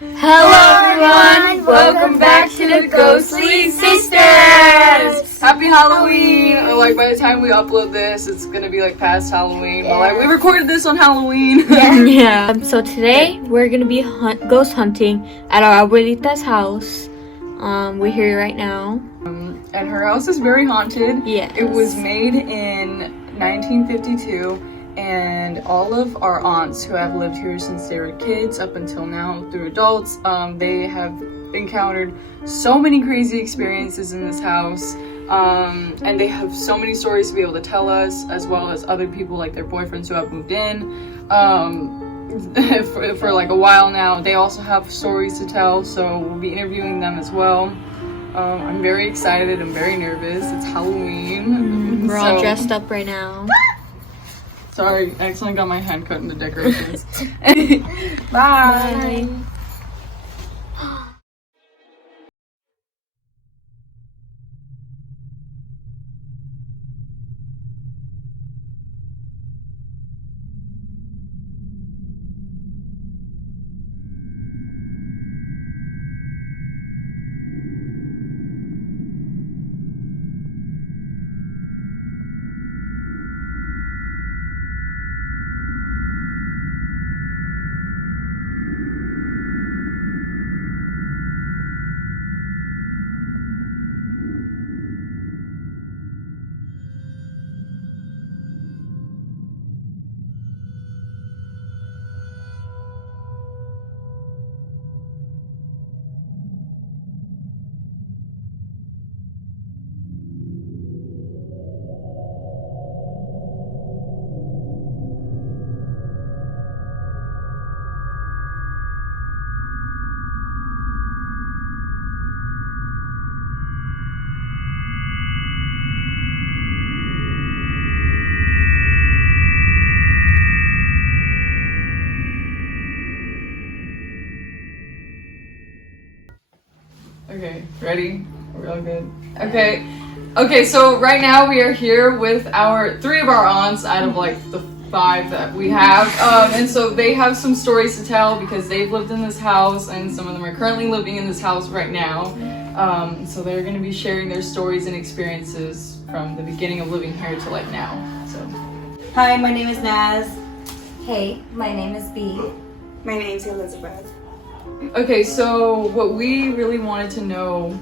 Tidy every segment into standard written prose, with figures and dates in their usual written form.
Hello everyone! Welcome back to the Ghostly Sisters! Happy Halloween! Or like by the time we upload this, it's gonna be like past Halloween. But like we recorded this on Halloween. Yeah. So today we're gonna be ghost hunting at our Abuelita's house. We're here right now. And her house is very haunted. Yes. It was made in 1952. And all of our aunts who have lived here since they were kids up until now through adults, they have encountered so many crazy experiences in this house. And they have so many stories to be able to tell us, as well as other people like their boyfriends who have moved in for like a while now. They also have stories to tell, so we'll be interviewing them as well. I'm very excited and very nervous. It's Halloween. We're all dressed up right now. Sorry, I accidentally got my hand cut in the decorations. Bye. Bye. Okay, ready? We're all good. Okay, so right now we are here with three of our aunts out of like the 5 that we have. And so they have some stories to tell because they've lived in this house and some of them are currently living in this house right now. So they're gonna be sharing their stories and experiences from the beginning of living here to like now. So, Hi, my name is Naz. Hey, my name is B. My name's Elizabeth. okay, so what we really wanted to know,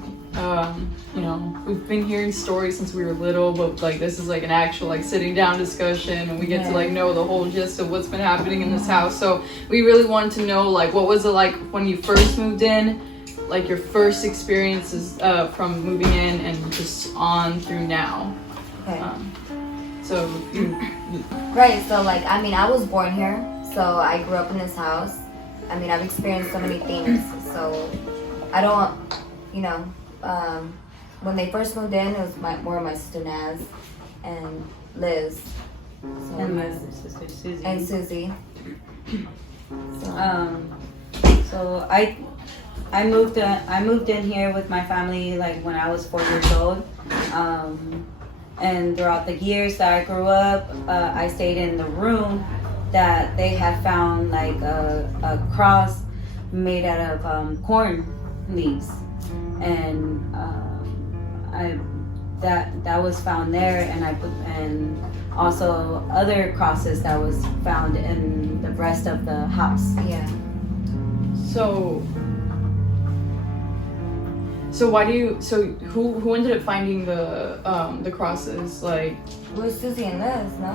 we've been hearing stories since we were little, but like this is like an actual like sitting down discussion and we get to like know the whole gist of what's been happening in this house. So we really wanted to know like what was it like when you first moved in, like your first experiences from moving in and just on through now. Okay. Right, so like, I mean, I was born here, so I grew up in this house. I mean, I've experienced so many things, so I don't, when they first moved in, it was more my sister Naz and Liz. So, And my sister Susie. and Susie. So I moved in here with my family like when I was 4 years old. And throughout the years that I grew up, I stayed in the room that they had found like a cross made out of corn leaves, and that was found there, and also other crosses that was found in the rest of the house. Yeah. So who ended up finding the crosses? Like, It was Susie and Liz, no?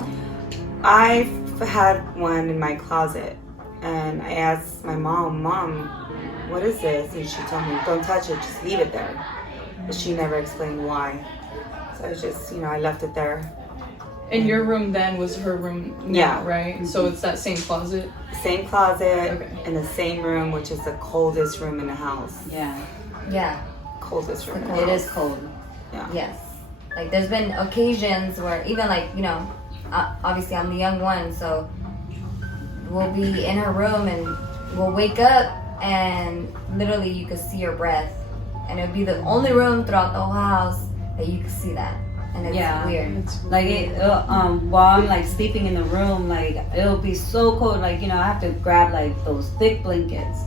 I've had one in my closet, and I asked my mom, what is this? And she told me, don't touch it, just leave it there. But she never explained why. So I just, I left it there. and your room then was her room now, Yeah. right? So it's that same closet? Same closet, Okay. in the same room, which is the coldest room in the house. Yeah, Yeah. Coldest room in the it house. is cold. Yeah. Yes. Like, there's been occasions where even like, obviously I'm the young one, so we'll be in her room and we'll wake up and literally you could see her breath. And it would be the only room throughout the whole house that you could see that. And it's weird. Like while I'm like sleeping in the room, like it'll be so cold. Like I have to grab like those thick blankets,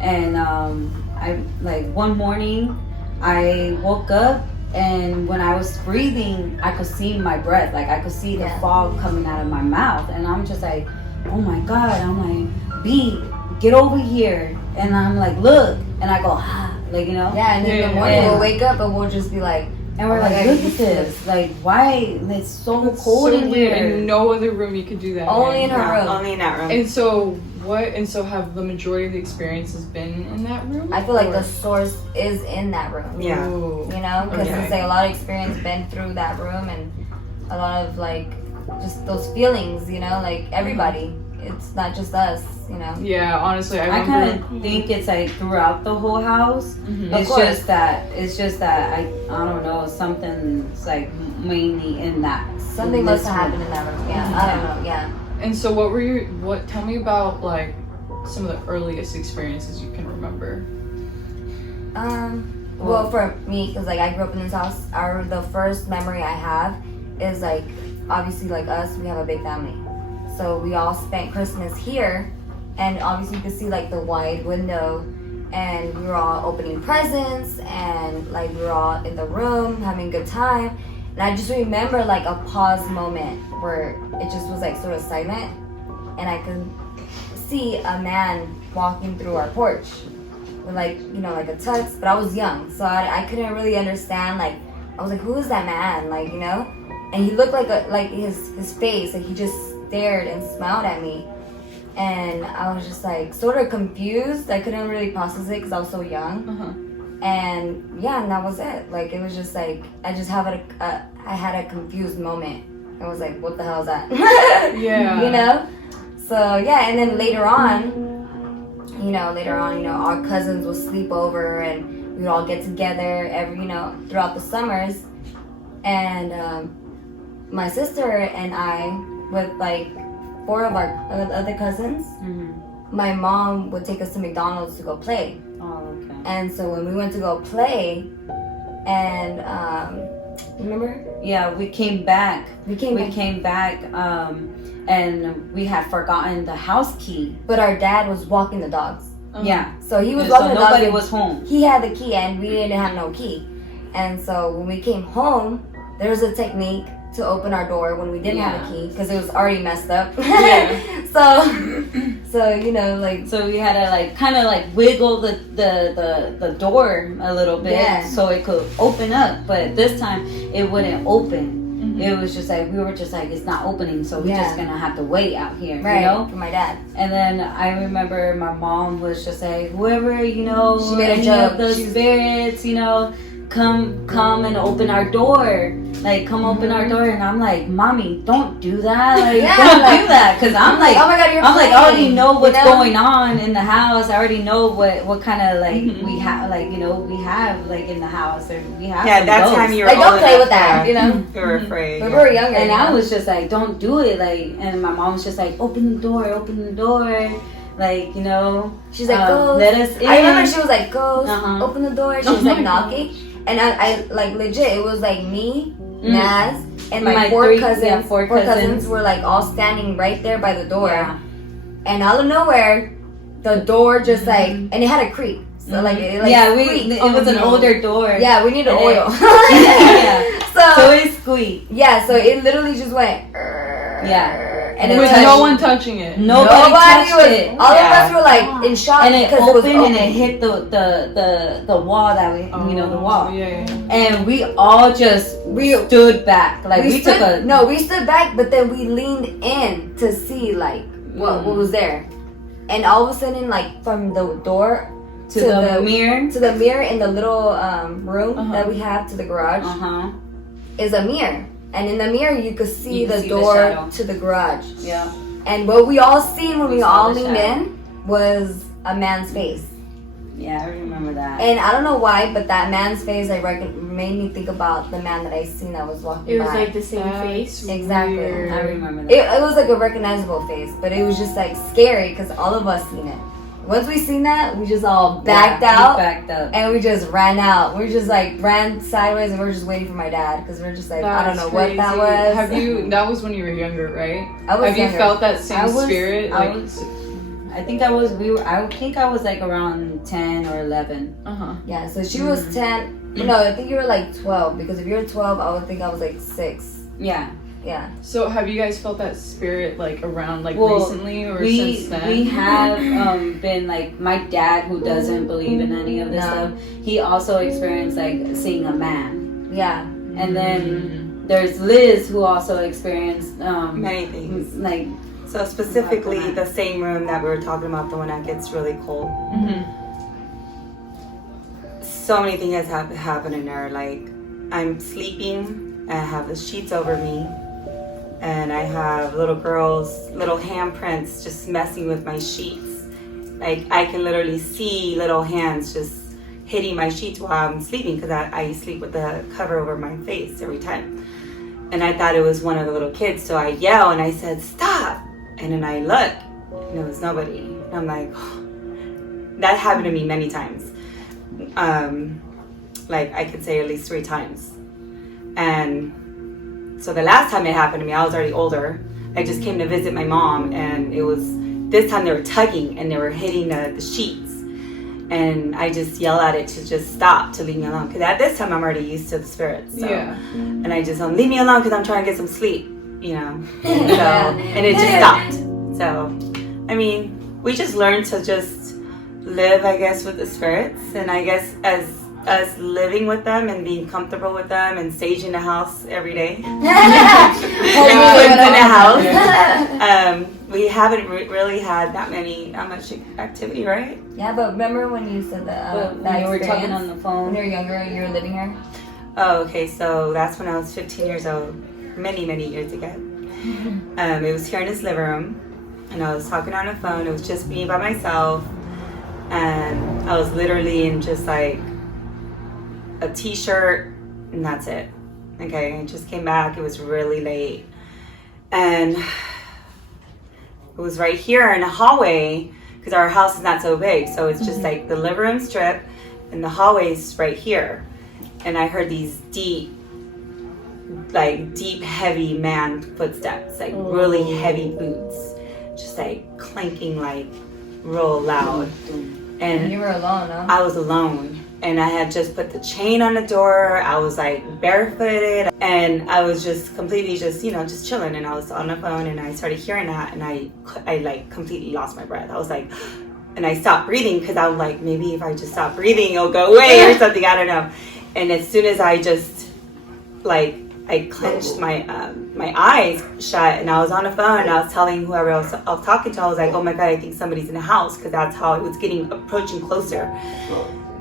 And I like one morning I woke up, and when I was breathing, I could see my breath. Like I could see the fog coming out of my mouth, and I'm just like, oh my God. I'm like, B, get over here. And I'm like, look, and I go, like, you know. Yeah, and then in the morning we'll wake up and we'll just be like, and we're like, look at this. Like, why? It's so cold in here. In no other room you could do that. only in her room. Only in that room. And so what? And so have the majority of the experiences been in that room? I feel like the source is in that room. Yeah. Ooh. You know, because Okay. it's like a lot of experience been through that room, and a lot of like just those feelings. You know, like everybody. It's not just us. You know. Yeah, honestly, I I remember. kind of think it's like throughout the whole house. Mhm. It's Of course. just that I don't know, something's like mainly in that. Something must have happened in that room. Yeah, I don't know. Yeah. And so what were your, tell me about like some of the earliest experiences you can remember. Well, for me, because like I grew up in this house, the first memory I have is like obviously like us, we have a big family, so we all spent Christmas here, and obviously you could see like the wide window, and we were all opening presents, and like we were all in the room having a good time, and I just remember like a pause moment where it just was like sort of silent, and I could see a man walking through our porch with like, you know, like a tux, but I was young, so I couldn't really understand, like, I was like, who is that man, like, you know, and he looked like his face, like he just stared and smiled at me, and I was just like sort of confused. I couldn't really process it because I was so young. And yeah, and that was it. Like it was just like I just have I had a confused moment. I was like, what the hell is that? Yeah. You know. So yeah, and then later on, our cousins would sleep over and we'd all get together throughout the summers, and my sister and I with like 4 of our other cousins. My mom would take us to McDonald's to go play. Oh, okay. And so when we went to go play, and remember? Yeah, we came back. We came back, and we had forgotten the house key. but our dad was walking the dogs. Yeah. So he was So walking the dogs. nobody and was home. He had the key, and we didn't have no key. And so when we came home, there was a technique to open our door when we didn't have a key because it was already messed up. Yeah. So you know, like, So we had to like kind of like wiggle the door a little bit so it could open up. But this time it wouldn't open. It was just like we were just like it's not opening, so we're just gonna have to wait out here, right, you know. for my dad. And then I remember my mom was just like, whoever, you know, She made a any joke. of those spirits, you know, come and open our door. Like, come open our door. And I'm like, Mommy, don't do that. Like, Yeah, don't like- do that. Because I'm like, oh my God, you're I'm like, I already playing, know what's you know? going on in the house. I already know what kind of, like, we have, like, you know, we have, like, in the house. Or we have Yeah, some that ghosts. time you were Like, don't old play enough, with that, yeah. you know? You were afraid. But we were younger. And you I know? was just like, don't do it. Like, and my mom was just like, open the door. Like, you know. She's like, ghost. Let us in. I remember she was like, ghost, Uh-huh. open the door. She was like knocking. And I like legit, it was like me, Naz, and my My 4 three- cousins. yeah, four cousins. were like all standing right there by the door. Yeah. And out of nowhere, the door just like, and it had a creak. So like, it like yeah, squeaked. it was an older door. Yeah, we need an And oil. yeah. So so it squeaked. yeah, so it literally just went. Yeah. And it With touched- no one touching it. Nobody touched was. it. All Yeah. of us were like in shock And it because opened it was and it open. hit the wall that we, you know, the wall. Yeah. And we all just stood back. Like we took a we stood back, but then we leaned in to see like what was there, and all of a sudden, like from the door to the mirror. in the little room that we have to the garage is a mirror, and in the mirror you could see You could the see the door shadow. to the garage. Yeah. And what we all seen when we saw all the leaned shadow. in was a man's face. Yeah, I remember that. And I don't know why, but that man's face made me think about the man that I seen that was walking It was by. like the same face. Exactly. Weird. I remember that. It was like a recognizable face, but it was just like scary because all of us seen it. Once we seen that, we just all backed out We backed up. and we just ran out. We just like ran sideways and we are just waiting for my dad because we're just like, I don't know what that was. That was when you were younger, right? I was Have you younger. felt that same I was- spirit? I Like, was- I think I was like around 10 or 11. Yeah, so she was 10. No, I think you were like 12, because if you're 12, I would think I was like 6. Yeah. Yeah. So have you guys felt that spirit like around like recently or since then? We have been like, my dad, who doesn't believe in any of this stuff, he also experienced like seeing a man. Yeah. And then there's Liz, who also experienced many things. Like, so specifically the same room that we were talking about, the one that gets really cold. So many things have happened in there. Like, I'm sleeping and I have the sheets over me, and I have little girls, little handprints just messing with my sheets. Like, I can literally see little hands just hitting my sheets while I'm sleeping, because I sleep with the cover over my face every time. And I thought it was one of the little kids, so I yell and I said, "Stop!" And then I look, and it was nobody. And I'm like, oh. That happened to me many times. Like, I could say at least 3 times. And so the last time it happened to me, I was already older. I just came to visit my mom, and it was, this time they were tugging and they were hitting the sheets. And I just yell at it to just stop, to leave me alone. Because at this time, I'm already used to the spirits. So. Yeah. And I just, leave me alone because I'm trying to get some sleep, you know. And it just stopped. So, I mean, we just learned to just live, I guess, with the spirits. And I guess as us living with them and being comfortable with them and staging the house every day. In the house. We haven't really had that much activity, right? Yeah, but remember when you said that we were talking on the phone when you were younger and you were living here? Oh, okay. So that's when I was 15 years old, many years ago. It was here in his living room, and I was talking on the phone. It was just me by myself, and I was literally in just like a t-shirt, and that's it. Okay, I just came back. It was really late, and it was right here in the hallway, because our house is not so big, so it's just like the living room strip and the hallway's right here. And I heard these deep, heavy man footsteps, like really heavy boots, just like clanking, like real loud. And you were alone, huh? I was alone. And I had just put the chain on the door. I was like barefooted, and I was just completely just chilling. And I was on the phone, and I started hearing that, and I like completely lost my breath. I was like, and I stopped breathing, because I was like, maybe if I just stop breathing, it'll go away or something. I don't know. And as soon as I just I clenched my eyes shut, and I was on the phone, and I was telling whoever else I was talking to, I was like, oh my God, I think somebody's in the house, because that's how it was approaching closer.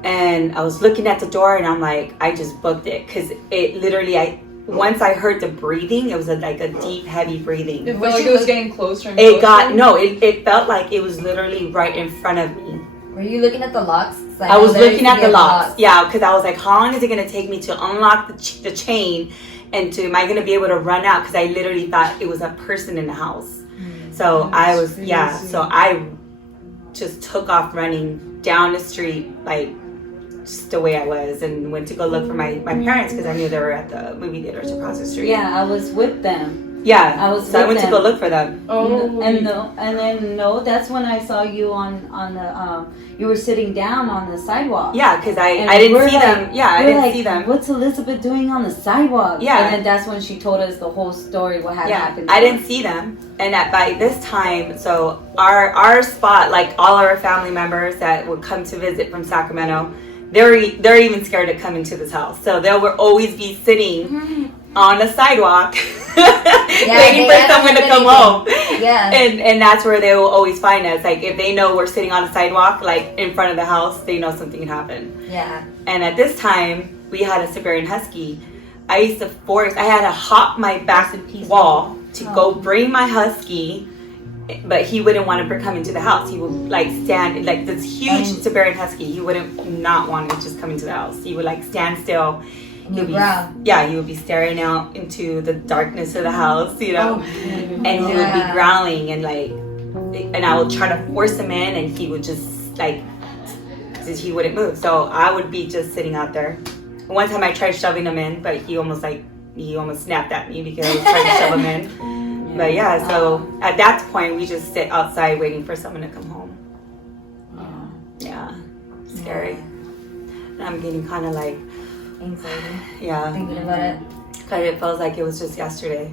And I was looking at the door, and I'm like, I just booked it, because it literally, once I heard the breathing, it was like a deep, heavy breathing. It felt like it was getting closer and closer? It felt like it was literally right in front of me. Were you looking at the locks? I was looking at the locks. Yeah, because I was like, how long is it going to take me to unlock the chain, and am I going to be able to run out? Because I literally thought it was a person in the house. So I was, so I just took off running down the street, like, just the way I was, and went to go look for my parents, because I knew they were at the movie theaters across the street. Yeah, I was with them. Yeah, I was. So I went to go look for them. Oh, and then that's when I saw you on the you were sitting down on the sidewalk. Yeah, because I didn't see them. Yeah, I didn't see them. What's Elizabeth doing on the sidewalk? Yeah, and then that's when she told us the whole story, what had happened. I didn't see them, and by this time, so our spot, like all our family members that would come to visit from Sacramento, they're even scared to come into this house. So they will always be sitting on the sidewalk waiting for someone to come home. Yeah. And that's where they will always find us. Like, if they know we're sitting on a sidewalk, like in front of the house, they know something had happened. Yeah. And at this time, we had a Siberian Husky. I had to hop my back wall to go bring my Husky, but he wouldn't want to come into the house. He would like stand, like this huge Siberian Husky. He wouldn't not want to just come into the house. He would like stand still. He would be staring out into the darkness of the house, and he would be growling, and I would try to force him in, and he would just he wouldn't move. So I would be just sitting out there. One time I tried shoving him in, but he almost snapped at me because I was trying to shove him in. But so at that point we just sit outside waiting for someone to come home. scary. And I'm getting kind of like, Anxiety. yeah, Thinking about it. kind of feels like it was just yesterday.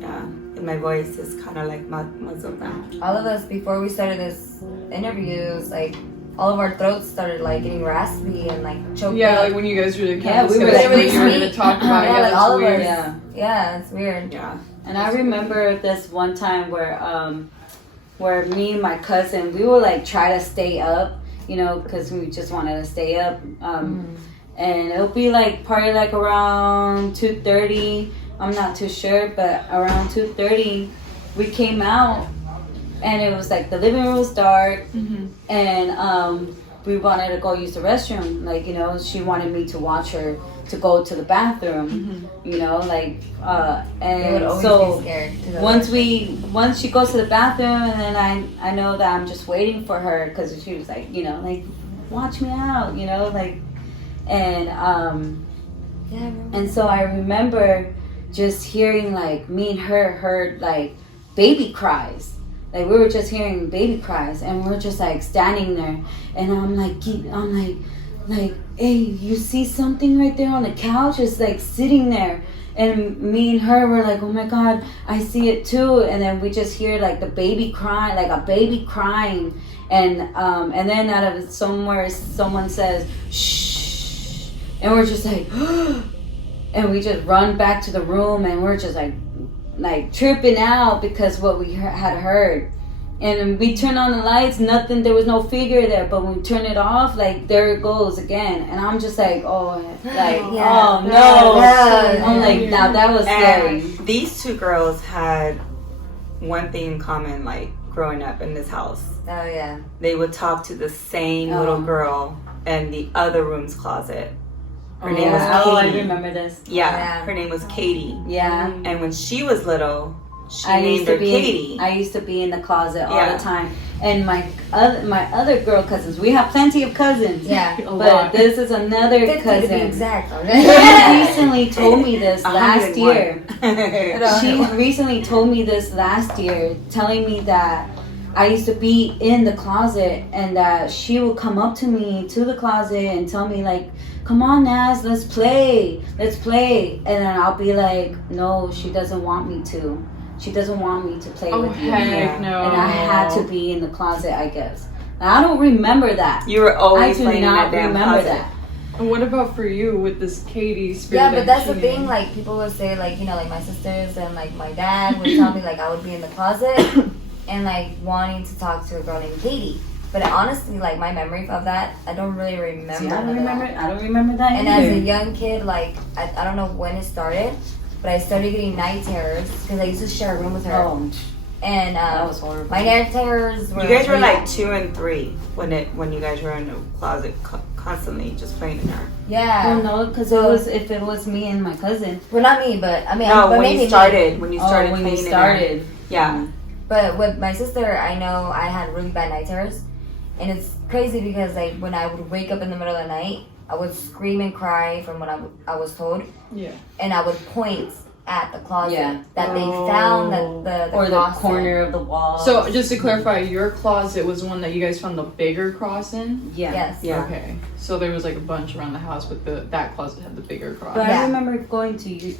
Yeah, and my voice is kind of like muzzled now. All of us, before we started this interview, like all of our throats started like getting raspy and like choked Yeah, up. like when you guys were Yeah, we were discussing really what you were going to sweet. talk about. Yeah, Yeah, like that's all of weird. us. Yeah. Yeah, it's weird. Yeah. And I remember this one time where me and my cousin, we would like try to stay up, you know, because we just wanted to stay up. And it'll be like probably like around 2:30. I'm not too sure, but around 2:30, we came out, and it was like the living room was dark, and we wanted to go use the restroom. Like, you know, she wanted me to watch her to go to the bathroom. You know, like They would and always so. be scared. to go Once she goes to the bathroom, and then I know that I'm just waiting for her because she was like, you know, like, watch me out, you know, like, and Yeah, I remember. and so I remember just hearing like me and her heard like baby cries. Like we were just hearing baby cries, and we're just like standing there, and I'm like, hey, you see something right there on the couch? It's like sitting there. And me and her were like, oh my God, I see it too. And then we just hear like the baby crying, like a baby crying. And then out of somewhere, someone says, shh. And we're just like, and we just run back to the room, and we're just like tripping out because what we had heard. And we turn on the lights, nothing, there was no figure there. But when we turn it off, like there it goes again. And I'm just like, oh, like, Yeah. oh no. Yeah. I'm like, now that was scary. And these two girls had one thing in common, like growing up in this house. Oh yeah. They would talk to the same little girl in the other room's closet. Her name was Oh, I Katie. remember this. Yeah, her name was Katie. Yeah. And when she was little, she I named used her to be Katie. I used to be in the closet all Yeah. the time. And my other girl cousins, we have plenty of cousins. Yeah. A But lot. this is another 50 to be cousin. exact. She recently told me this last 101. year. She recently told me this last year, telling me that I used to be in the closet, and that she would come up to me to the closet and tell me like, come on, Naz, let's play. And then I'll be like, no, she doesn't want me to. She doesn't want me to play Oh, with you. heck no. And I had to be in the closet, I guess. Now, I don't remember that. You were I always do playing in not that damn remember closet. that. And what about for you with this Katie spirit? Yeah, but that's the she thing. named? Like people would say, like, you know, like my sisters and like my dad would tell me like I would be in the closet and like wanting to talk to a girl named Katie. But honestly, like my memory of that, I don't really remember. See, I none don't of remember. that. I don't remember that And either. as a young kid, like I don't know when it started, but I started getting night terrors because I used to share a room with her. Oh, And that was horrible. my night terrors were. You guys were real. like 2 and 3 when you guys were in the closet constantly just playing in her. Yeah. Well, no, because So- if it was me and my cousin. Well, not me, but I mean, No, but when maybe you me. started, when you Oh, started when playing you in started. her. Yeah. But with my sister, I know I had really bad night terrors. And it's crazy because like when I would wake up in the middle of the night, I would scream and cry from what I was told. Yeah. And I would point at the closet Yeah. that they found the Or the closet. corner of the wall. So just to clarify, your closet was one that you guys found the bigger cross in? yeah. Yes. Yeah. Okay. So there was like a bunch around the house, but that closet had the bigger cross. But Yeah. I remember going to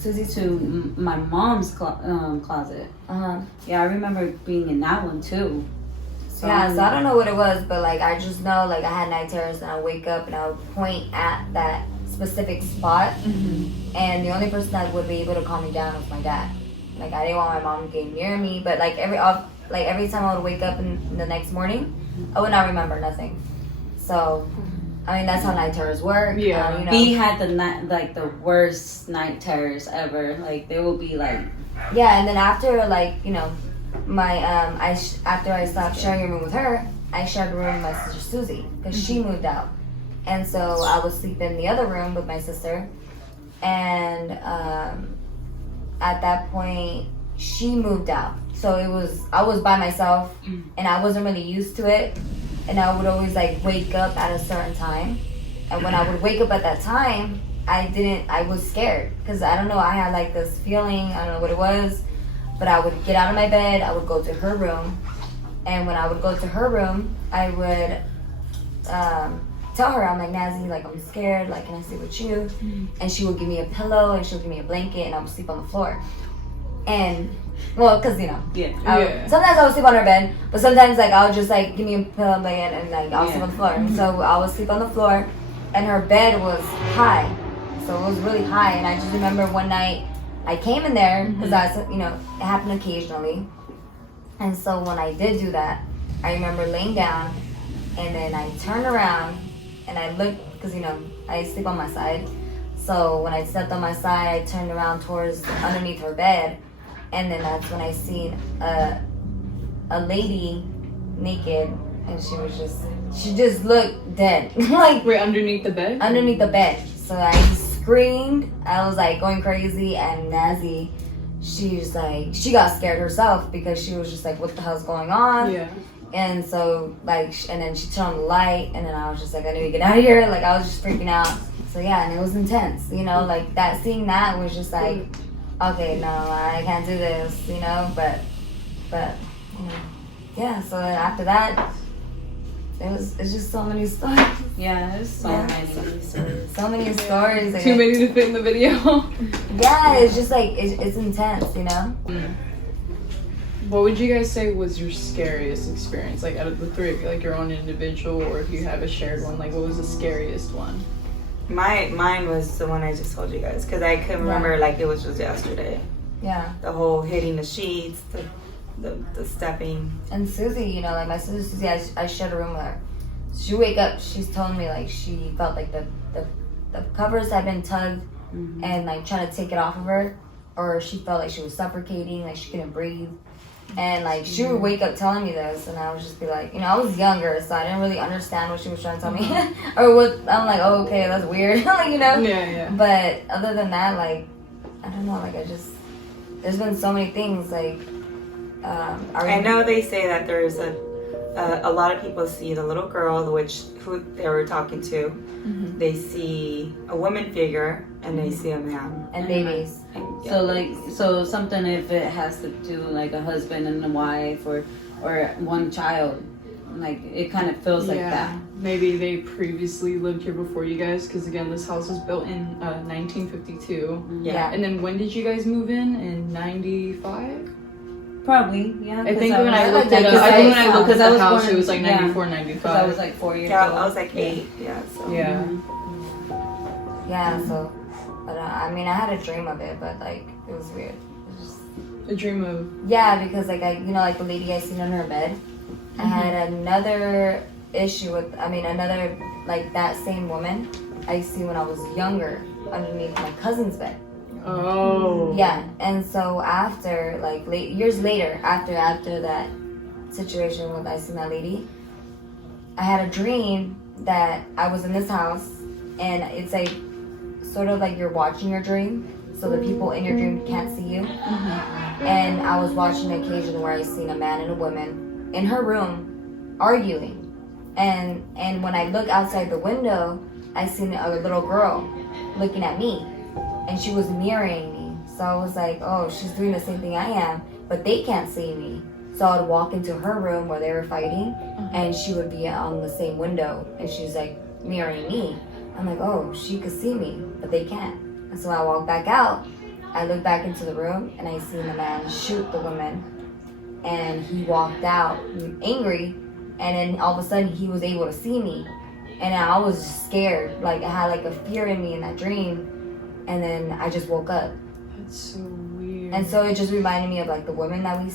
Susie's. my mom's closet. Yeah, I remember being in that one too. So Yeah, so I don't know what it was, but like I just know like I had night terrors and I would wake up and I would point at that specific spot, and the only person that would be able to calm me down was my dad. Like I didn't want my mom getting near me, but like every time I would wake up in the next morning, I would not remember nothing. So, I mean that's how night terrors work. Yeah. You know? B had the worst night terrors ever. Like they will be like, Yeah, and then after like you know, my after I stopped sharing a room with her, I shared a room with my sister Susie because she moved out, and so I would sleep in the other room with my sister, and at that point she moved out, so I was by myself, and I wasn't really used to it, and I would always like wake up at a certain time, and when I would wake up at that time, I was scared because I don't know, I had like this feeling, I don't know what it was. But I would get out of my bed, I would go to her room, And when I would go to her room, I would tell her, I'm like, Nazi, like, I'm scared, like, can I sleep with you? And she would give me a pillow and she would give me a blanket and I would sleep on the floor. And, well, because, you know, sometimes I would sleep on her bed, but sometimes, like, I would just, like, give me a pillow and blanket and, like, I'll sleep on the floor. And so I would sleep on the floor and her bed was high. So it was really high. And I just remember one night I came in there because you know, it happened occasionally. And so when I did do that, I remember laying down and then I turned around and I looked, because, you know, I sleep on my side. So when I slept on my side, I turned around towards underneath her bed. And then that's when I seen a lady naked, and she just looked dead. Like, wait, underneath the bed? Underneath the bed. So I screamed. I was like going crazy, and Nazi, she's like, she got scared herself because she was just like, what the hell's going on? Yeah. And so, like, and then she turned on the light, and then I was just like, I need to get out of here. Like, I was just freaking out. So yeah, and it was intense, you know, like that, seeing that was just like, okay, no, I can't do this, you know, but, you know, yeah, so then after that, it's just so many stories. Yeah, there's so many stories. So many stories. Like, Too many to fit in the video. Yeah, it's just like, it's intense, you know? What would you guys say was your scariest experience? Like, out of the three of you, like your own individual, or if you have a shared one, like, what was the scariest one? Mine was the one I just told you guys, because I could remember like it was just yesterday. Yeah. The whole hitting the sheets, the stepping. And Susie, you know, like my sister Susie, I shared a room with her. She wake up, she's telling me like she felt like the covers had been tugged and like trying to take it off of her, or she felt like she was suffocating, like she couldn't breathe. And like she would wake up telling me this, and I would just be like, you know, I was younger, so I didn't really understand what she was trying to tell me, or what. I'm like, oh, okay, that's weird, like, you know. Yeah. But other than that, like, I don't know, like there's been so many things, like. I know they say that there's a lot of people see the little girl, who they were talking to. They see a woman figure and they see a man and babies. So something, if it has to do like a husband and a wife or one child, like it kind of feels like that. Maybe they previously lived here before you guys, because again, this house was built in 1952. Yeah. And then when did you guys move in 95? Probably, yeah. I think when I looked looked at at it, I think when I looked because at I the was house, born it was like in- yeah. 94, Because 95. I was like 4 years Yeah, old. I was like 8. Yeah. So. Yeah. Yeah, so, but I mean, I had a dream of it, but like, it was weird. It was just, A dream of. yeah, because like you know, like the lady I seen on her bed, I had another issue with, another, like that same woman I see when I was younger underneath my cousin's bed. Oh. Yeah, and so after, like, years later, after that situation when I seen that lady, I had a dream that I was in this house, and it's like, sort of like you're watching your dream, so the people in your dream can't see you. And I was watching an occasion where I seen a man and a woman in her room arguing. And when I look outside the window, I seen a little girl looking at me, and she was mirroring me. So I was like, oh, she's doing the same thing I am, but they can't see me. So I would walk into her room where they were fighting, and she would be on the same window, and she's like mirroring me. I'm like, oh, she could see me, but they can't. And so I walk back out, I look back into the room, and I seen the man shoot the woman, and he walked out angry, and then all of a sudden he was able to see me, and I was scared, like I had like a fear in me in that dream, and then I just woke up. That's so weird. And so it just reminded me of like the woman that I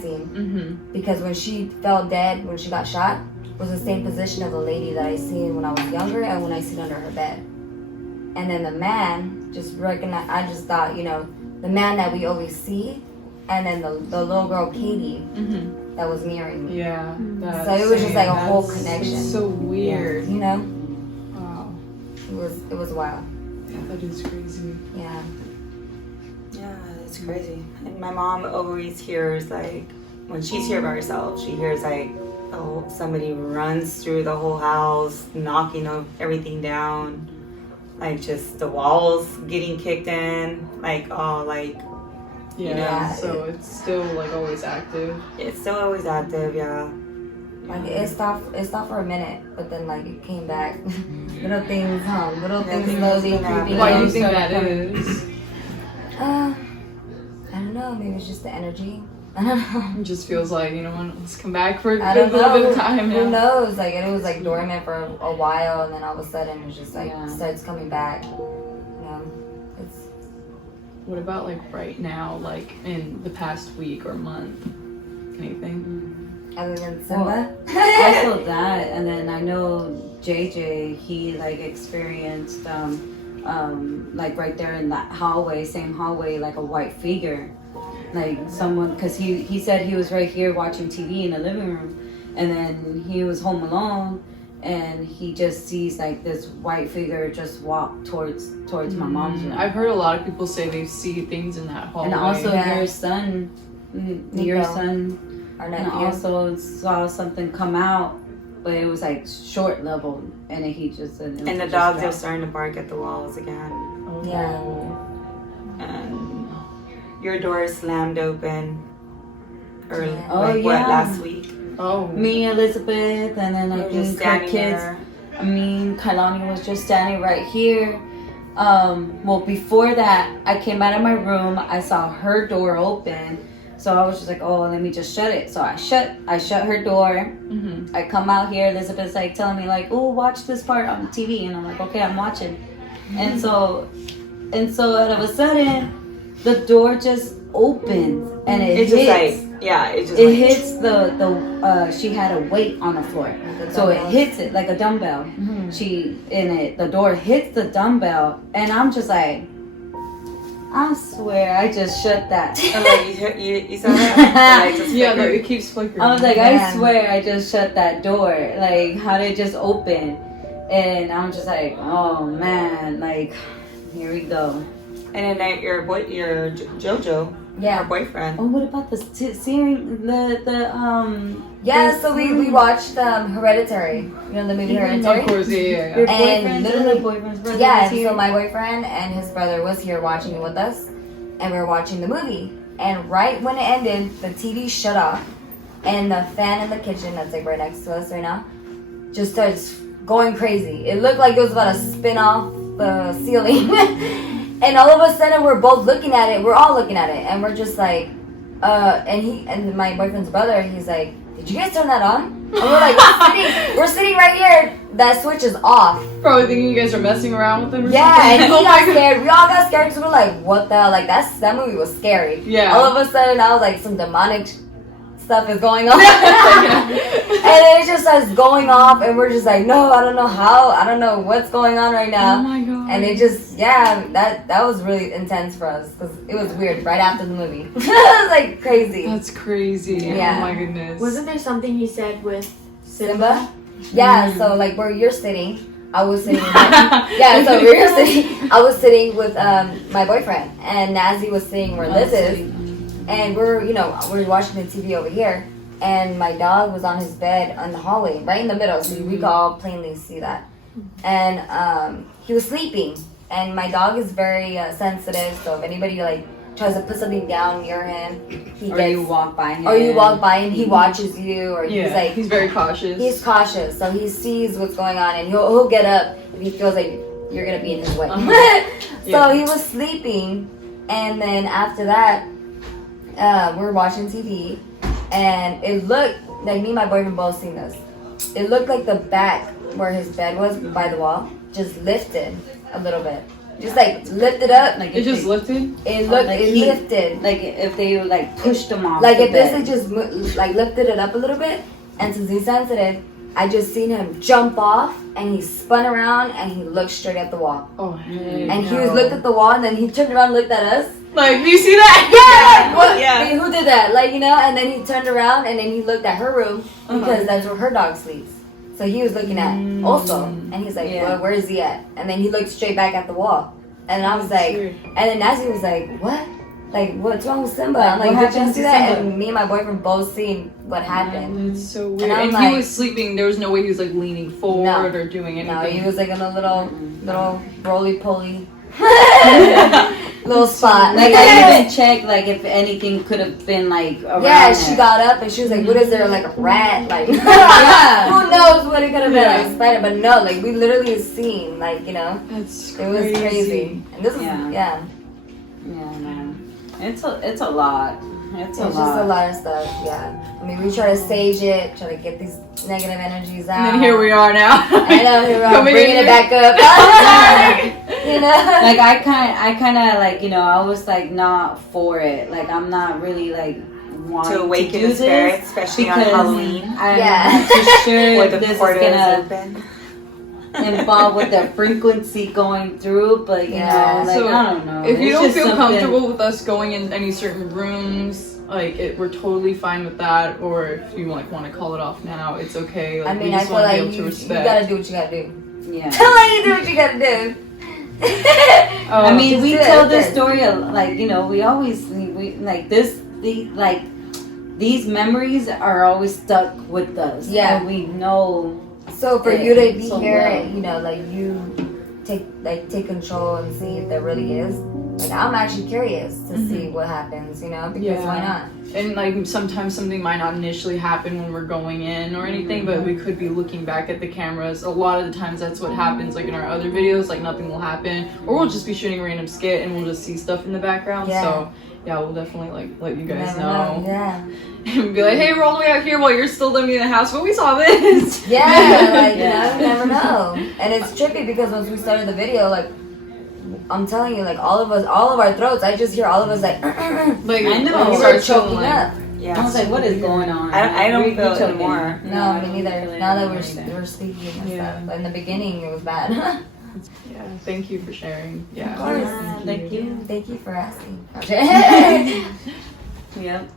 seen, because when she fell dead, when she got shot, was the same position of the lady that I seen when I was younger and when I seen under her bed. And then the man, just recognized, I just thought, you know, the man that we always see, and then the little girl Katie that was mirroring me. Yeah. So it was just like a whole connection. So weird. You know? Wow. It was wild. Yeah, that is crazy. Yeah. Yeah, it's crazy. And my mom always hears, like, when she's here by herself, she hears, like, somebody runs through the whole house, knocking everything down. Like, just the walls getting kicked in. Like, Yeah, Yeah. so it's still like always active. It's still always active, yeah. Like it stopped for a minute, but then like it came back. little things things slowly just happen. creeping Why do in. you think that is? I don't know. Maybe it's just the energy. I don't know. It just feels like, you know, let's come back for a I good don't little bit know. of time. Who Yeah. knows? Like it was like dormant for a while, and then all of a sudden it just like Yeah. starts coming back. It's What about like right now, like in the past week or month? Anything? other than Simba. Also that, and then I know JJ, he like experienced like right there in that hallway, same hallway, like a white figure, like someone, because he said he was right here watching TV in the living room, and then he was home alone, and he just sees like this white figure just walk towards my mom's room. I've heard a lot of people say they see things in that hallway. And also Yeah. your son, Our and nephew. also saw something come out, but it was like short level, and he just And the dogs are starting to bark at the walls again. Oh. Yeah. And your door is slammed open early, Yeah. Oh, like what, yeah. last week? Oh. Me, Elizabeth, and then I You were just think her standing kids. there. I mean, Kailani was just standing right here. Well, before that, I came out of my room. I saw her door open, so I was just like, "Oh, let me just shut it." So I shut her door. Mm-hmm. I come out here. Elizabeth's like telling me like, "Oh, watch this part on the TV," and I'm like, "Okay, I'm watching." And so all of a sudden, the door just opens and it It's just hits. like, yeah, it just It like, hits she had a weight on the floor. The So it dumbbells. hits it like a dumbbell. The door hits the dumbbell, and I'm just like, I swear I just shut that. I'm like, you saw that? The light just Yeah, like flickered. it keeps flickering. I was like, Yeah. I swear I just shut that door. Like, how did it just open? And I'm just like, oh man, like, here we go. And then your JoJo, Yeah. her boyfriend. Oh, what about the series? Yeah, so we watched Hereditary. You know the movie Hereditary? Of course, yeah. Your And boyfriend, literally- the boyfriend's brother. Yeah, was here. so my boyfriend and his brother was here watching it with us, and we were watching the movie. And right when it ended, the TV shut off, and the fan in the kitchen that's like right next to us right now just starts going crazy. It looked like it was about to spin off the ceiling. And all of a sudden we're both looking at it. We're all looking at it, and we're just like, and my boyfriend's brother, he's like, "Did you guys turn that on?" And we're like, we're sitting right here. That switch is off. Probably thinking you guys are messing around with them or Yeah, something. and he Oh my got God. scared. We all got scared because we're like, what the hell? Like, that movie was scary. Yeah. All of a sudden, I was like, some demonic stuff is going on. And then it just starts going off, and we're just like, no, I don't know how. I don't know what's going on right now. Oh my God. And it just, that was really intense for us because it was weird right after the movie. It was like crazy. That's crazy. Yeah. Oh my goodness. Wasn't there something he said with Simba? Yeah, so like where you're sitting, I was sitting with yeah, so where you're sitting, I was sitting with my boyfriend, and Nazi was sitting where Liz is, and we're watching the TV over here, and my dog was on his bed in the hallway, right in the middle, so we could all plainly see that. And he was sleeping, and my dog is very sensitive, so if anybody like tries to put something down near him, he Or gets, you walk by him. or you walk by and he watches you, or Yeah, he's like, he's very cautious. he's cautious, so he sees what's going on, and he'll get up if he feels like you're gonna be in his way. So Yeah. he was sleeping, and then after that, we were watching TV, and it looked like me and my boyfriend both seen this. It looked like the back where his bed was by the wall just lifted a little bit, just like lifted up. Like It just lifted? It looked, like it he- lifted. Like if they like pushed them off. Like the it bed. basically just like lifted it up a little bit, and since he's sensitive, I just seen him jump off, and he spun around, and he looked straight at the wall, Oh, hey. and he was looked at the wall, and then he turned around and looked at us. Like, do you see that? Yeah, like, what? Yeah. Like, who did that? Like, and then he turned around, and then he looked at her room because that's where her dog sleeps. So he was looking at also, and he's like, Yeah. well, where is he at? And then he looked straight back at the wall, and I was like, weird. and then Nazi was like, what? Like, what's wrong with Simba? I'm like, What did you happened see to that? Simba? And me and my boyfriend both seen what happened. It's so weird. And I'm And like- he was sleeping. There was no way he was like leaning forward or doing anything. No, he was like in a little roly poly. little spot. Like I even checked like if anything could have been like around. Yeah, it. she got up and she was like, "What is there? Like a rat? Like Yeah. who knows what it could have been? Yeah. Like a spider?" But no, like we literally seen, like That's it was crazy. And this is Yeah. yeah. Yeah, man. It's a lot. It's It's just a lot of stuff, yeah. I mean, we try to sage it, try to get these negative energies out. And then here we are now. I know, here we are, Coming bringing in it back up. You know? Like I kind of like I was like not for it. Like I'm not really like wanting To awaken to do the spirit, this especially on because Halloween. I'm Yeah. not too sure Where if the this is portal is gonna open. involved with the frequency going through, but you Yeah. know, like So, I don't know. If you It's don't just feel something- comfortable with us going in any certain rooms, like we're totally fine with that. Or if you like want to call it off now, it's okay. Like, I we mean, I just feel want to be like able to you respect. gotta do what you gotta do. yeah. Like, you do what you gotta do. I mean, Just we do it, tell this okay. story like we always like this. These memories are always stuck with us. Yeah. and we know. So for Yeah, you to be so here, well. and, like you take control and see if there really is. Like I'm actually curious to see what happens, because Yeah. why not? And like sometimes something might not initially happen when we're going in or anything, but we could be looking back at the cameras. A lot of the times that's what happens. Like in our other videos, like nothing will happen, or we'll just be shooting a random skit and we'll just see stuff in the background. Yeah. So yeah, we'll definitely like let you guys Never know. Yeah. And be like, hey, we're all the way out here while you're still living in the house, but we saw this. Yeah, like Yeah. you never know. And it's trippy because once we started the video, like I'm telling you, like all of our throats, I just hear all of us like Like I know. when we you were start choking feeling like, up. I was like, what is going on? I don't We feel it choking. anymore. No, me neither. Really Now that don't we're either. speaking and Yeah. stuff. But in the beginning, it was bad. yeah, thank you for sharing. Yeah. Of course. Yeah, thank you. Thank you for asking. Yep.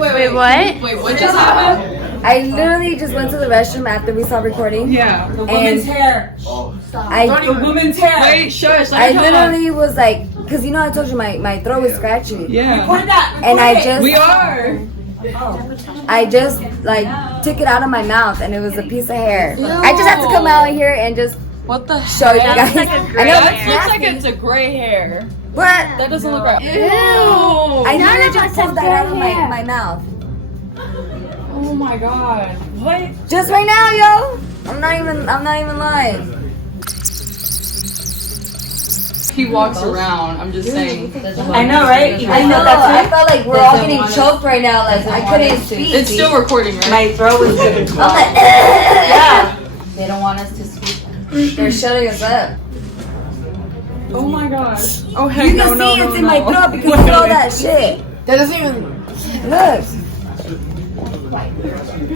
Wait, what? Wait, what just happened? I literally just went to the restroom after we stopped recording. Yeah. And hair. I Woman's hair. Wait, shush. I Let her talk. literally was like, because I told you my throat was scratchy. Yeah. And We are. I just like took it out of my mouth and it was a piece of hair. I just had to come out here and just What the show you guys. like a I gray know That it's looks like nasty. it's a gray hair. What? That doesn't look right. Ew. I literally just pulled that out of my mouth. Oh my god. What? Just right now, yo. I'm not even lying. He walks around. I'm just saying. I know, right? I know. I felt like we're all getting choked right now. Like I couldn't speak. It's still recording, right? My throat was getting I'm clogged. like, Yeah. They don't want us to speak. they're shutting us up. Oh my gosh. Oh heck You no, can no, see no, it's in no. my throat because of all that shit. That doesn't even. Look.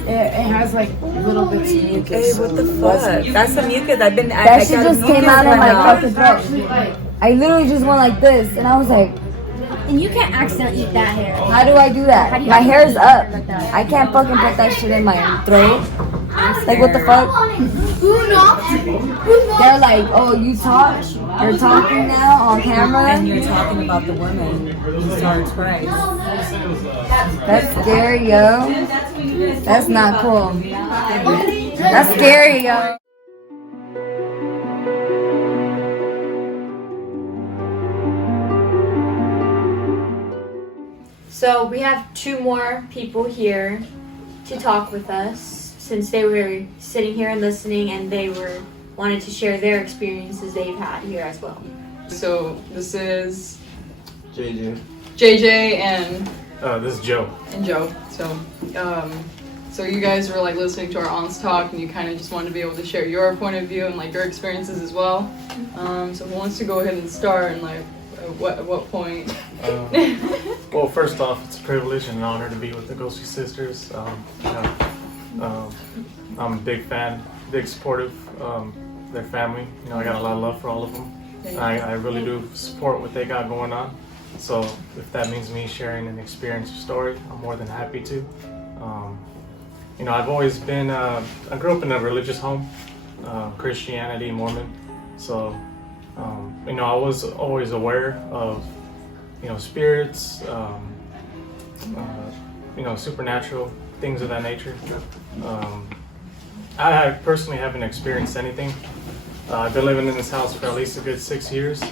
It has like little bits of mucus. Hey, what the fuck? That's some mucus. I've been. That shit just came out of my fucking throat. I literally just went like this, and I was like, And you can't accidentally eat that hair. how do I do that? do you My hair's up. like that? I can't fucking put that shit in my throat. Like, what the fuck? Who knocked? They're like, oh, you're talking now on camera? And you're talking about the woman who started twice. That's scary, yo. That's not cool. That's scary, yo. So we have 2 more people here to talk with us since they were sitting here and listening, and they wanted to share their experiences they've had here as well. So this is JJ. JJ and This is Joe. Joe. So you guys were like listening to our honest talk, and you kind of just wanted to be able to share your point of view and like your experiences as well. So who wants to go ahead and start and like at what point? Well, first off, it's a privilege and an honor to be with the Ghosty Sisters. I'm a big fan, big supportive their family. I got a lot of love for all of them. I really do support what they got going on. So if that means me sharing an experience or story, I'm more than happy to. I've always been, I grew up in a religious home, Christianity, Mormon. So, I was always aware of, spirits, supernatural things of that nature. I personally haven't experienced anything. I've been living in this house for at least a good 6 years.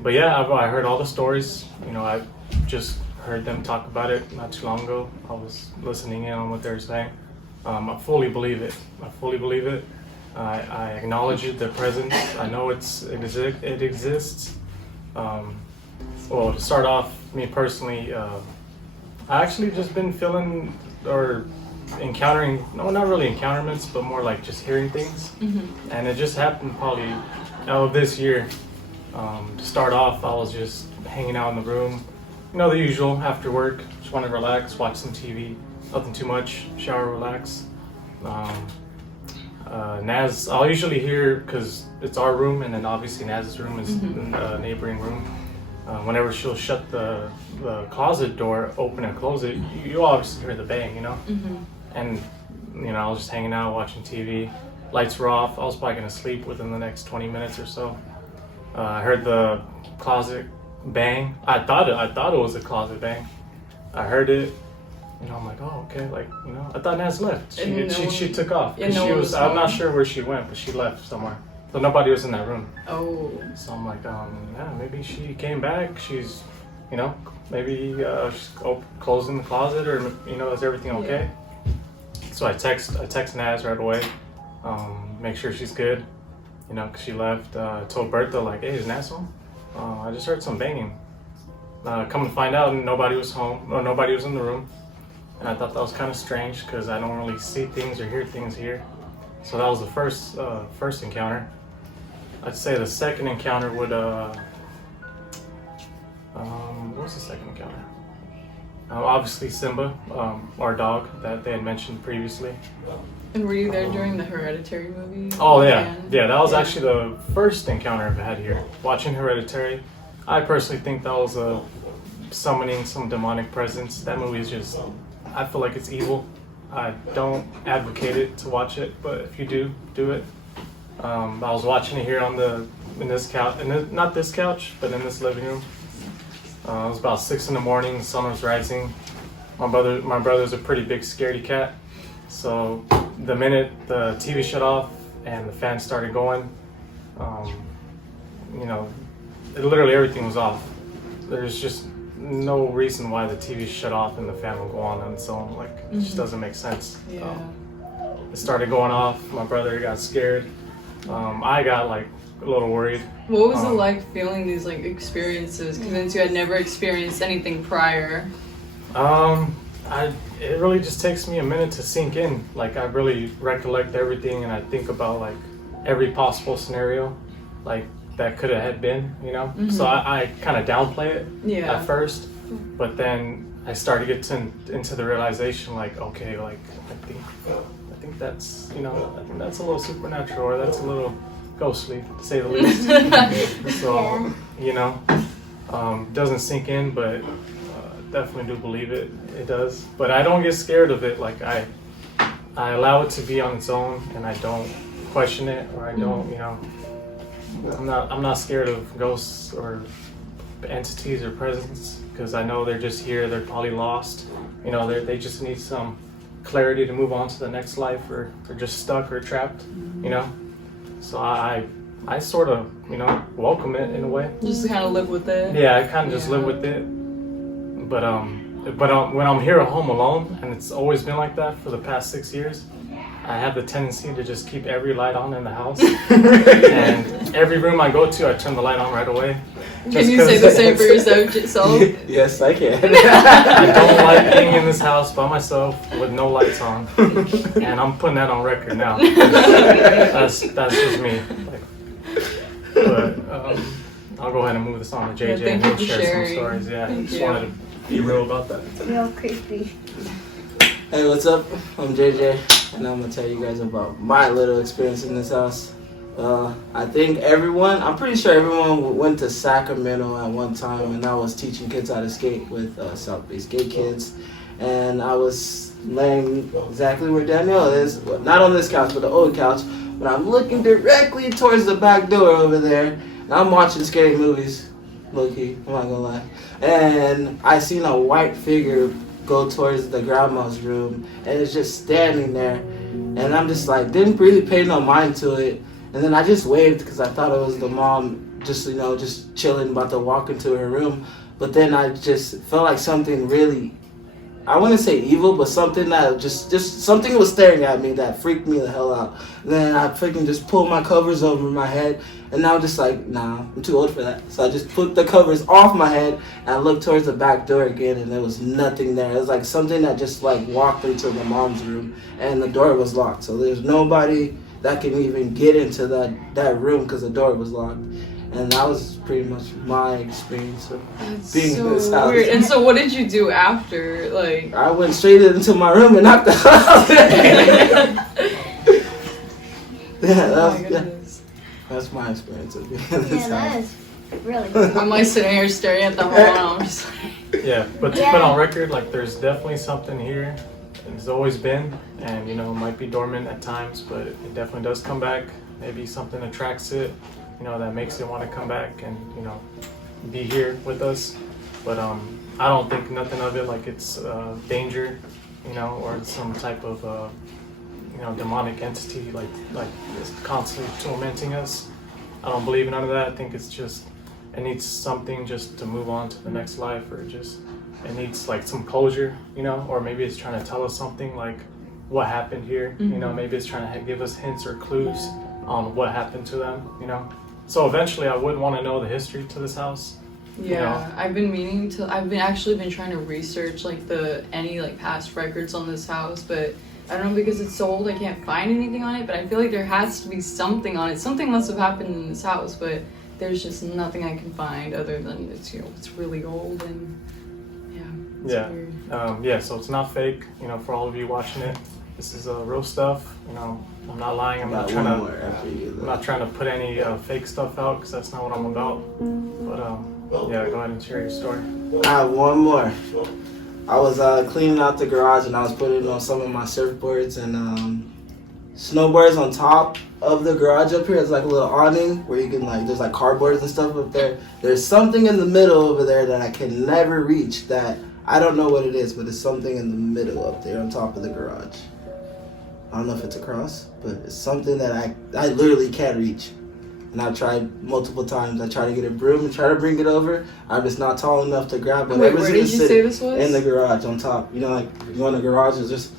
But yeah, I heard all the stories. You know, I just heard them talk about it not too long ago. I was listening in on what they were saying. I fully believe it. I fully believe it. I acknowledge it, the presence. I know it exists. Well, to start off, me personally, I actually just been feeling or encountering, no, not really encounterments, but more like just hearing things. And it just happened probably this year. To start off, I was just hanging out in the room, you know, the usual after work, just want to relax, watch some TV, nothing too much, shower, relax. Naz, I'll usually hear, because it's our room, and then obviously Naz's room is in the neighboring room. Whenever she'll shut the closet door, open and close it, you obviously hear the bang, you know? And, you know, I was just hanging out, watching TV. Lights were off. I was probably going to sleep within the next 20 minutes or so. I heard the closet bang. I thought it was a closet bang. I heard it. You know, I'm like, oh, okay, like, you know, I thought Naz left. She took off. Yeah, I'm not sure where she went, but she left somewhere. So nobody was in that room. Oh. So I'm like, yeah, maybe she came back. She's, you know, maybe she's closing the closet, or, you know, is everything okay? So I text Naz right away, make sure she's good, you know, because she left. Told Bertha, like, hey, is Naz home? I just heard some banging. Come to find out, nobody was home, or nobody was in the room. And I thought that was kind of strange, because I don't really see things or hear things here. So that was the first encounter. I'd say the second encounter would, what was the second encounter? Obviously Simba, our dog that they had mentioned previously. And were you there during the Hereditary movie? Oh yeah, that was actually the first encounter I've had here. Watching Hereditary, I personally think that was summoning some demonic presence. That movie is just, I feel like it's evil. I don't advocate it to watch it, but if you do it. I was watching it here in this couch, not this couch, but in this living room. It was about 6 a.m. The sun was rising. My brother's a pretty big scaredy cat, so the minute the TV shut off and the fan started going, you know, literally everything was off. There's just no reason why the TV shut off and the fan will go on its own. Like, it just doesn't make sense. Yeah. It started going off. My brother got scared. I got like a little worried. What was it like feeling these like experiences? Because since you had never experienced anything prior. It really just takes me a minute to sink in. Like, I really recollect everything, and I think about like every possible scenario, like that could have had been, you know. So I kind of downplay it at first, but then I started to get into the realization, like, okay, like I think that's, you know, I think that's a little supernatural, or that's a little ghostly, to say the least. So, you know, doesn't sink in, but definitely do believe it. It does, but I don't get scared of it. Like, I allow it to be on its own, and I don't question it, or I don't, you know. I'm not scared of ghosts or entities or presence, because I know they're just here. They're probably lost. You know, they just need some clarity to move on to the next life, or they're just stuck or trapped. You know, so I sort of, you know, welcome it in a way. Just kind of live with it. Yeah, I kind of just live with it. But when I'm here at home alone, and it's always been like that for the past 6 years, I have the tendency to just keep every light on in the house. And every room I go to, I turn the light on right away. Can you say the same for yourself? Yes, I can. I don't like being in this house by myself with no lights on. And I'm putting that on record now. That's just me. But I'll go ahead and move this on to JJ and he'll share some stories. Yeah, I just wanted to be real about that. Real creepy. Hey, what's up? I'm JJ, and I'm gonna tell you guys about my little experience in this house. I think I'm pretty sure everyone went to Sacramento at one time, and I was teaching kids how to skate with South Bay Skate Kids. And I was laying exactly where Danielle is, well, not on this couch, but the old couch, but I'm looking directly towards the back door over there, and I'm watching scary movies, low-key, I'm not gonna lie. And I seen a white figure go towards the grandma's room, and it's just standing there. And I'm just like, didn't really pay no mind to it. And then I just waved because I thought it was the mom just, you know, just chilling, about to walk into her room. But then I just felt like something really, I wouldn't say evil, but something that just something was staring at me that freaked me the hell out. And then I freaking just pulled my covers over my head, and I was just like, nah, I'm too old for that. So I just put the covers off my head, and I looked towards the back door again, and there was nothing there. It was like something that just like walked into the mom's room, and the door was locked. So there's nobody that can even get into that room because the door was locked. And that was pretty much my experience of being in this house. Weird. And so what did you do after? Like, I went straight into my room and knocked the hell out. That's my experience of being in this house. That is really I'm like sitting here staring at the wall and I'm just like... Yeah, but to put on record, like there's definitely something here. There's always been, and you know, it might be dormant at times, but it definitely does come back. Maybe something attracts it, you know, that makes it want to come back and, you know, be here with us. But I don't think nothing of it like it's danger, you know, or some type of you know, demonic entity like it's constantly tormenting us. I don't believe in none of that. I think it's just, it needs something just to move on to the next life, or just it needs like some closure, you know, or maybe it's trying to tell us something like what happened here, you know, maybe it's trying to give us hints or clues on what happened to them, you know. So eventually I would want to know the history to this house. Yeah, you know? I've been trying to research like any past records on this house, but I don't know, because it's so old I can't find anything on it, but I feel like there has to be something on it. Something must have happened in this house, but there's just nothing I can find other than it's, you know, it's really old and it's weird. Yeah, so it's not fake, you know, for all of you watching it. This is real stuff, you know. I'm not lying. I'm not trying to put any fake stuff out, because that's not what I'm about. But yeah, go ahead and share your story. I have one more. I was cleaning out the garage, and I was putting on some of my surfboards and snowboards on top of the garage up here. It's like a little awning where you can there's like cardboards and stuff up there. There's something in the middle over there that I can never reach, that I don't know what it is, but it's something in the middle up there on top of the garage. I don't know if it's a cross, but it's something that I literally can't reach. And I've tried multiple times. I try to get a broom and try to bring it over. I'm just not tall enough to grab it. Wait, where did you say this was? In the garage on top. You know, like if you go in the garage, there's just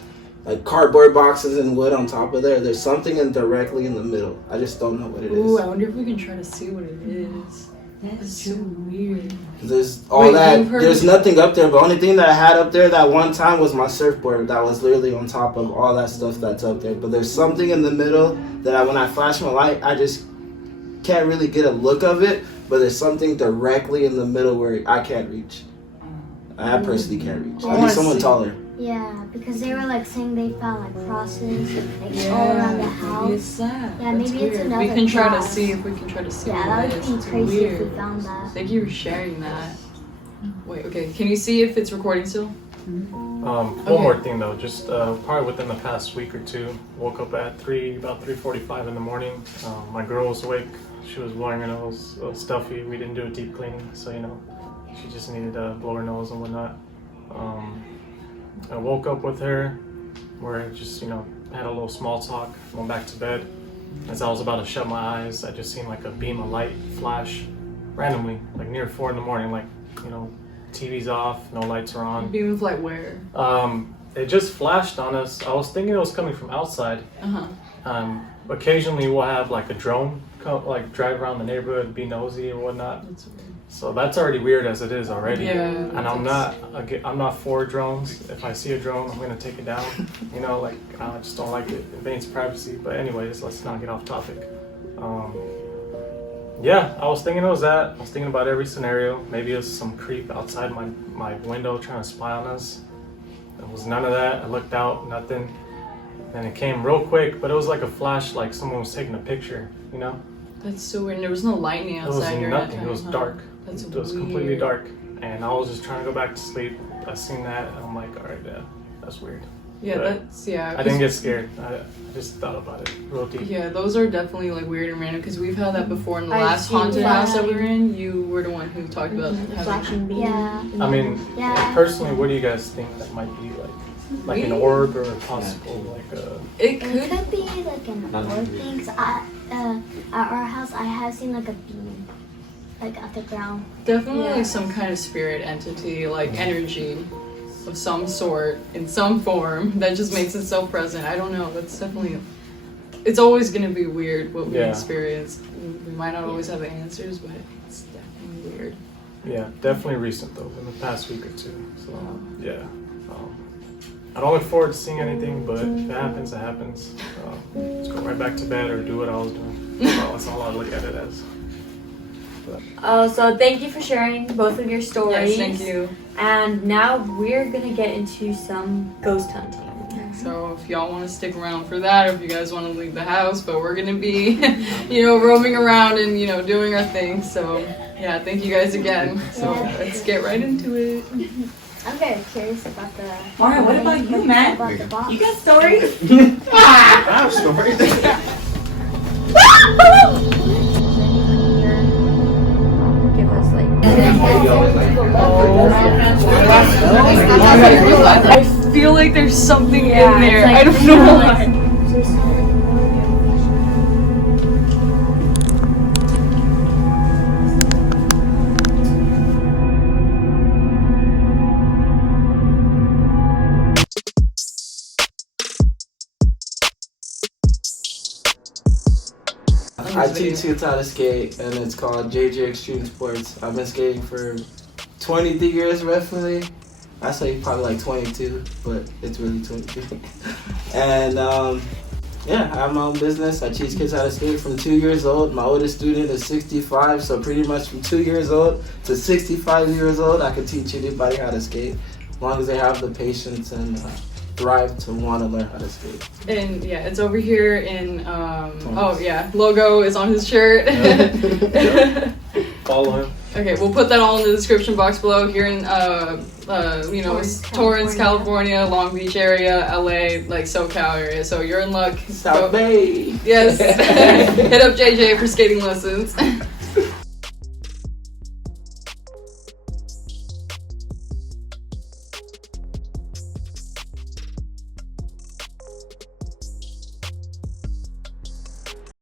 like cardboard boxes and wood on top of there. There's something directly in the middle. I just don't know what it is. Ooh, I wonder if we can try to see what it is. That's so weird. There's there's nothing up there. The only thing that I had up there that one time was my surfboard that was literally on top of all that stuff that's up there. But there's something in the middle that when I flash my light, I just can't really get a look of it. But there's something directly in the middle where I can't reach. I personally can't reach. I need someone taller. Yeah, because they were saying they found crosses all around the house. Yeah, maybe it's another. We can try to cross. see if we can try to see. Yeah, what that it would is. be crazy Weird. if we found that. Thank you for sharing that. Wait, okay. Can you see if it's recording still? One more thing though, just probably within the past week or two, woke up at about 3:45 in the morning. My girl was awake. She was blowing her nose, a little stuffy. We didn't do a deep cleaning, so you know, she just needed to blow her nose and whatnot. I woke up with her, where I just, you know, had a little small talk, went back to bed. As I was about to shut my eyes, I just seen a beam of light flash randomly, near 4 in the morning, you know, TV's off, no lights are on. Beam of light where? It just flashed on us. I was thinking it was coming from outside. Occasionally we'll have a drone come, drive around the neighborhood, be nosy or whatnot. That's weird. So that's already weird as it is already. Yeah. And I'm not for drones. If I see a drone, I'm gonna take it down. You know, I just don't like it. It invades privacy. But anyways, let's not get off topic. Yeah, I was thinking it was that. I was thinking about every scenario. Maybe it was some creep outside my window trying to spy on us. There was none of that. I looked out, nothing. And it came real quick, but it was like a flash, like someone was taking a picture, you know? That's so weird. There was no lightning outside. It was nothing. It was dark. That's it was completely dark. And I was just trying to go back to sleep. I seen that, and I'm like, all right, yeah, that's weird. Yeah, But that's I didn't get scared. I just thought about it real deep. Yeah, those are definitely like weird and random because we've had that before in the I've last seen haunted house that we were flashing. in. You were the one who talked about having Flashing beam. Yeah. I mean, Yeah. personally, what do you guys think that might be like an We- orb or a possible like a? it It could. could be like an orb thing. 'Cause at our house, I have seen like a beam, like at the ground. Definitely Yeah. like some kind of spirit entity, like energy of some sort in some form that just makes itself present. I don't know. That's definitely. It's always gonna be weird what we Yeah. experience. We might not always have the answers, but it's definitely weird. Yeah, definitely recent though, in the past week or two. So yeah, I don't look forward to seeing anything, but if it happens, it happens. Just go right back to bed or do what I was doing. That's all I look at it as. So thank you for sharing both of your stories. Yes, thank you. And now we're gonna get into some ghost hunting. So if y'all want to stick around for that, or if you guys want to leave the house, but we're gonna be, roaming around and doing our thing. So yeah, thank you guys again. So let's get right into it. I'm very curious about the. Maura, what about you, man? About the box. You got stories? I have stories. Give us like. I feel like there's something in there. I don't know why. I teach kids how to skate, and it's called JJ Extreme Sports. I've been skating for 23 years roughly. I say probably like 22, but it's really 22. And yeah, I have my own business. I teach kids how to skate from 2 years old. My oldest student is 65, so pretty much from 2 years old to 65 years old, I can teach anybody how to skate, as long as they have the patience and drive to want to learn how to skate. And yeah, it's over here in logo is on his shirt. Follow him. Okay, we'll put that all in the description box below. Here in Torrance, California, Long Beach area, LA, like SoCal area. So you're in luck. South Bay. Yes. Hit up JJ for skating lessons.